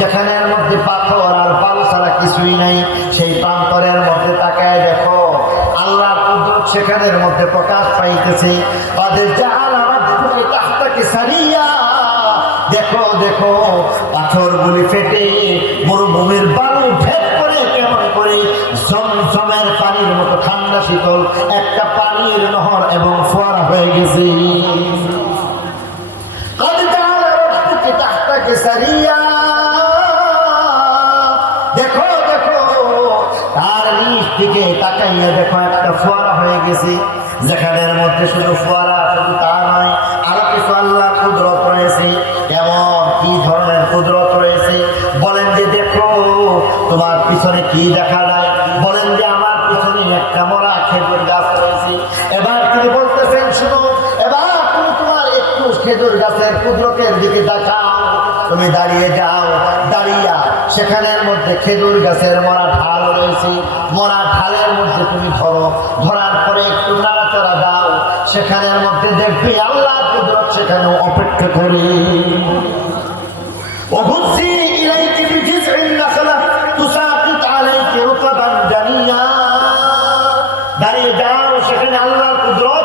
যেখানের মধ্যে পাথর আর বালু ছাড়া কিছুই নাই, সেই প্রান্তরের মধ্যে তাকায় দেখো আল্লাহর কুদরত সেখানের মধ্যে প্রকাশ পাইতেছে। তাদের জাহাল আমাদের তাহতাকে সারিয়া, দেখো দেখো পাথরগুলি ফেটে মরুভূমির বালু ভেদ করে কেমন করে জমজমের পানির মতো ঠান্ডা শীতল একটা পানির নহর এবং ফোয়ারা হয়ে গেছে। দেখো দেখো তার নিচ দিকে তাকাইয়া দেখো একটা ফোয়ারা হয়ে গেছে, যেখানের মধ্যে শুধু ফোয়ারা, শুধু তা নয় আরো কিছু আল্লাহর কুদরত রয়েছে। কেমন কি ধরনের কুদরত রয়েছে বলেন যে দেখো তোমার পিছনে কি দেখা যায়, বলেন যে আমার পিছনে একটা মরা খেজুর গাছ রয়েছে। এবার তিনি বলতেছেন শুনো, এবার তুমি তোমার একটু খেজুর গাছের কুদরতের দিকে তাকাও। তুমি দাঁড়িয়ে যাও, দাঁড়িয়া সেখানের মধ্যে খেজুর গাছের মরা ঢাল রয়েছে, মরা ঢালের মধ্যে তুমি ধরো, ধরার পরে একটু নাড়াচাড়া দাও, সেখানের মধ্যে দেখবে আল্লাহ কুদরত সেখানেও অপেক্ষা করে। দাঁড়িয়ে যাও, সেখানে আল্লাহর কুদরত